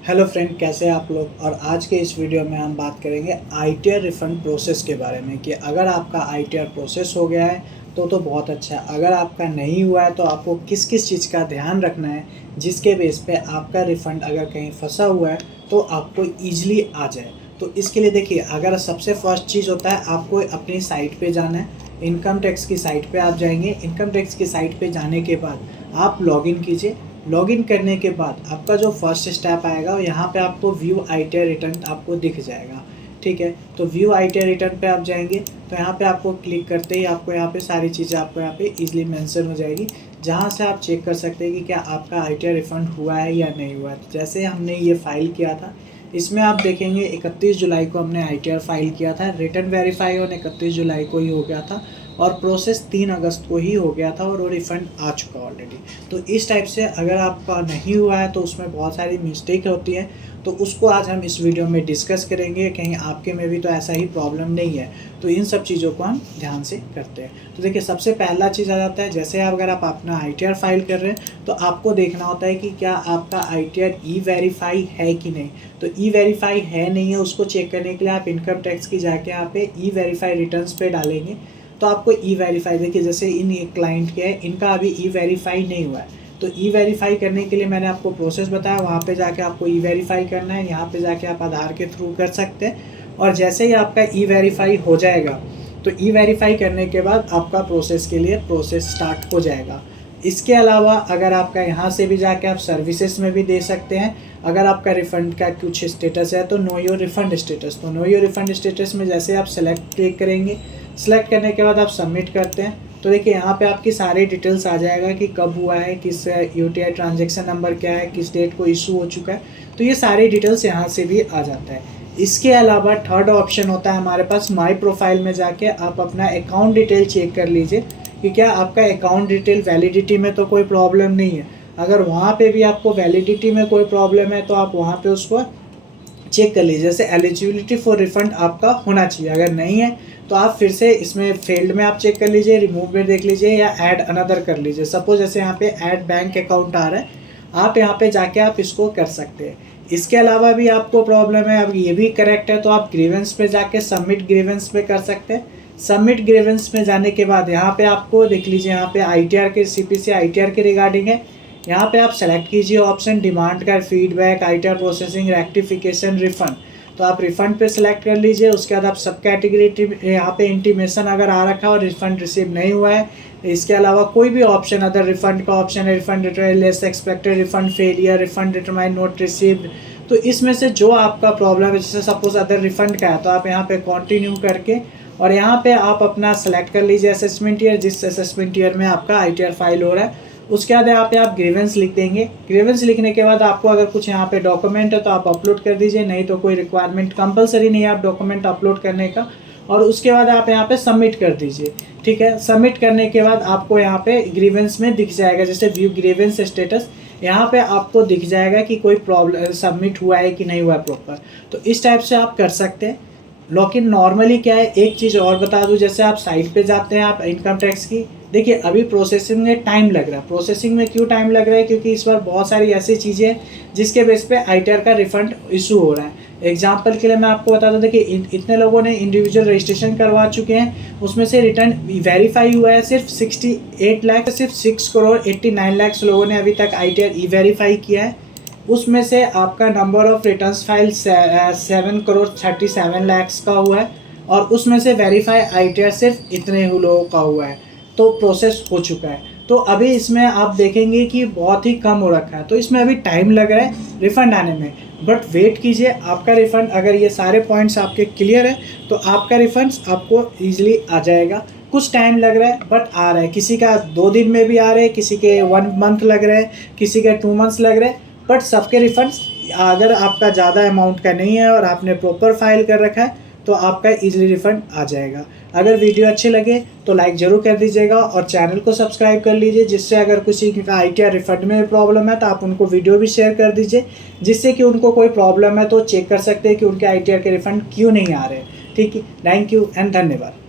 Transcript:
Hello friend, कैसे हैं आप लोग। और आज के इस वीडियो में हम बात करेंगे आईटीआर रिफ़ंड प्रोसेस के बारे में कि अगर आपका आईटीआर प्रोसेस हो गया है तो बहुत अच्छा है। अगर आपका नहीं हुआ है तो आपको किस किस चीज़ का ध्यान रखना है जिसके बेस पे आपका रिफ़ंड अगर कहीं फंसा हुआ है तो आपको ईजिली आ जाए। तो इसके लिए देखिए, अगर सबसे फर्स्ट चीज़ होता है आपको अपनी साइट पे जाना है। इनकम टैक्स की साइट पे आप जाएंगे। इनकम टैक्स की साइट पे जाने के बाद आप लॉगिन कीजिए। लॉगिन करने के बाद आपका जो फर्स्ट स्टेप आएगा यहाँ पे आपको व्यू आईटीआर रिटर्न आपको दिख जाएगा। ठीक है, तो व्यू आईटीआर रिटर्न पे आप जाएंगे तो यहाँ पे आपको क्लिक करते ही आपको यहाँ पे सारी चीज़ें आपको यहाँ पे इजीली मेंशन हो जाएगी, जहाँ से आप चेक कर सकते हैं कि क्या आपका आईटीआर रिफंड हुआ है या नहीं हुआ है। तो जैसे हमने ये फाइल किया था, इसमें आप देखेंगे 31 जुलाई को हमने आईटीआर फाइल किया था। रिटर्न वेरीफाई ऑन 31 जुलाई को ही हो गया था और प्रोसेस 3 अगस्त को ही हो गया था और वो रिफ़ंड आ चुका ऑलरेडी। तो इस टाइप से अगर आपका नहीं हुआ है तो उसमें बहुत सारी मिस्टेक होती है, तो उसको आज हम इस वीडियो में डिस्कस करेंगे। कहीं आपके में भी तो ऐसा ही प्रॉब्लम नहीं है, तो इन सब चीज़ों को हम ध्यान से करते हैं। तो देखिए, सबसे पहला चीज़ आ जाता है, जैसे अगर आप अपना आईटीआर फाइल कर रहे हैं तो आपको देखना होता है कि क्या आपका आईटीआर ई वेरीफाई है कि नहीं। तो ई वेरीफाई है नहीं है, उसको चेक करने के लिए आप इनकम टैक्स की जाके यहाँ पे ई वेरीफाई रिटर्न्स पे डालेंगे तो आपको ई वेरीफाई, देखिए जैसे इन एक क्लाइंट के है, इनका अभी ई वेरीफाई नहीं हुआ है। तो ई वेरीफाई करने के लिए मैंने आपको प्रोसेस बताया, वहाँ पे जाके आपको ई वेरीफाई करना है। यहाँ पे जाके आप आधार के थ्रू कर सकते हैं और जैसे ही आपका ई वेरीफाई हो जाएगा तो ई वेरीफाई करने के बाद आपका प्रोसेस के लिए प्रोसेस स्टार्ट हो जाएगा। इसके अलावा अगर आपका यहाँ से भी जाके आप सर्विसेज में भी दे सकते हैं। अगर आपका रिफ़ंड का कुछ स्टेटस है तो नो योर रिफ़ंड स्टेटस, तो नो योर रिफ़ंड स्टेटस में जैसे आप सेलेक्ट क्लिक करेंगे, सेलेक्ट करने के बाद आप सबमिट करते हैं तो देखिए यहाँ पे आपकी सारी डिटेल्स आ जाएगा कि कब हुआ है, किस यूटीआई ट्रांजैक्शन नंबर क्या है, किस डेट को इशू हो चुका है। तो ये सारी डिटेल्स यहाँ से भी आ जाता है। इसके अलावा थर्ड ऑप्शन होता है हमारे पास, माई प्रोफाइल में जाके आप अपना अकाउंट डिटेल चेक कर लीजिए कि क्या आपका अकाउंट डिटेल वैलिडिटी में तो कोई प्रॉब्लम नहीं है। अगर वहाँ पे भी आपको वैलिडिटी में कोई प्रॉब्लम है तो आप वहाँ पे उसको चेक कर लीजिए। जैसे एलिजिबिलिटी फॉर रिफंड आपका होना चाहिए, अगर नहीं है तो आप फिर से इसमें फील्ड में आप चेक कर लीजिए, रिमूव में देख लीजिए या ऐड अनदर कर लीजिए। सपोज जैसे यहाँ पे ऐड बैंक अकाउंट आ रहा है, आप यहाँ पे जाके आप इसको कर सकते हैं। इसके अलावा भी आपको प्रॉब्लम है, अब ये भी करेक्ट है तो आप ग्रीवेंस पे जाके सबमिट ग्रीवेंस पे कर सकते हैं। सबमिट ग्रीवेंस में जाने के बाद यहाँ पे आपको देख लीजिए, यहाँ पे आईटीआर के सीपीसी आईटीआर के रिगार्डिंग है। यहाँ पे आप सेलेक्ट कीजिए ऑप्शन डिमांड का feedback, ITR processing, rectification, refund. तो आप रिफंड पे सेलेक्ट कर लीजिए। उसके बाद आप सब कैटेगरी यहाँ पे इंटीमेशन अगर आ रखा है और रिफंड रिसीव नहीं हुआ है, इसके अलावा कोई भी ऑप्शन अदर रिफंड का ऑप्शन है, refund less expected, refund failure, refund determine note received. तो इसमें से जो आपका प्रॉब्लम है, जैसे सपोज अदर रिफंड का है तो आप यहाँ पे कंटिन्यू करके और यहाँ पे आप अपना सेलेक्ट कर लीजिए असेसमेंट ईयर, जिस असेसमेंट ईयर में आपका आईटीआर फाइल हो रहा है। उसके बाद यहाँ पे आप ग्रीवेंस लिख देंगे। ग्रीवेंस लिखने के बाद आपको अगर कुछ यहाँ पे डॉक्यूमेंट है तो आप अपलोड कर दीजिए, नहीं तो कोई रिक्वायरमेंट कंपलसरी नहीं है आप डॉक्यूमेंट अपलोड करने का। और उसके बाद आप यहाँ पे सबमिट कर दीजिए। ठीक है, सबमिट करने के बाद आपको यहाँ पे ग्रीवेंस में दिख जाएगा, जैसे व्यू ग्रीवेंस स्टेटस, यहाँ पे आपको दिख जाएगा कि कोई प्रॉब्लम सबमिट हुआ है कि नहीं हुआ है प्रॉपर। तो इस टाइप से आप कर सकते हैं। लेकिन नॉर्मली क्या है, एक चीज़ और बता दूं, जैसे आप साइट पे जाते हैं आप इनकम टैक्स की, देखिए अभी प्रोसेसिंग में टाइम लग रहा है। प्रोसेसिंग में क्यों टाइम लग रहा है, क्योंकि इस बार बहुत सारी ऐसी चीज़ें हैं जिसके बेस पे आईटीआर का रिफंड इशू हो रहा है। एग्जाम्पल के लिए मैं आपको बता दूं, देखिए इतने लोगों ने इंडिविजुअल रजिस्ट्रेशन करवा चुके हैं, उसमें से रिटर्न वेरीफाई हुआ है सिर्फ 68 लाख, सिर्फ 6 करोड़ 89 लाख लोगों ने अभी तक आईटीआर ई वेरीफाई किया है। उसमें से आपका number of returns file 7 crore 37 lakh का हुआ है और उसमें से वेरीफाई आईटीआर सिर्फ इतने ही लोगों का हुआ है, तो प्रोसेस हो चुका है। तो अभी इसमें आप देखेंगे कि बहुत ही कम हो रखा है, तो इसमें अभी टाइम लग रहा है रिफ़ंड आने में, बट वेट कीजिए आपका रिफ़ंड, अगर ये सारे पॉइंट्स आपके क्लियर है तो आपका रिफ़ंड आपको ईजिली आ जाएगा। कुछ टाइम लग रहा है बट आ रहा है, किसी का 2 दिन में भी आ रहे हैं, किसी के 1 मंथ लग रहे हैं, किसी के 2 मंथ्स लग रहे हैं, बट सबके रिफंड्स, अगर आपका ज़्यादा अमाउंट का नहीं है और आपने प्रॉपर फाइल कर रखा है तो आपका इजीली रिफंड आ जाएगा। अगर वीडियो अच्छे लगे तो लाइक ज़रूर कर दीजिएगा और चैनल को सब्सक्राइब कर लीजिए, जिससे अगर किसी का आईटीआर रिफंड में प्रॉब्लम है तो आप उनको वीडियो भी शेयर कर दीजिए, जिससे कि उनको कोई प्रॉब्लम है तो चेक कर सकते हैं कि उनके आईटीआर के रिफंड क्यों नहीं आ रहे। ठीक है, थैंक यू एंड धन्यवाद।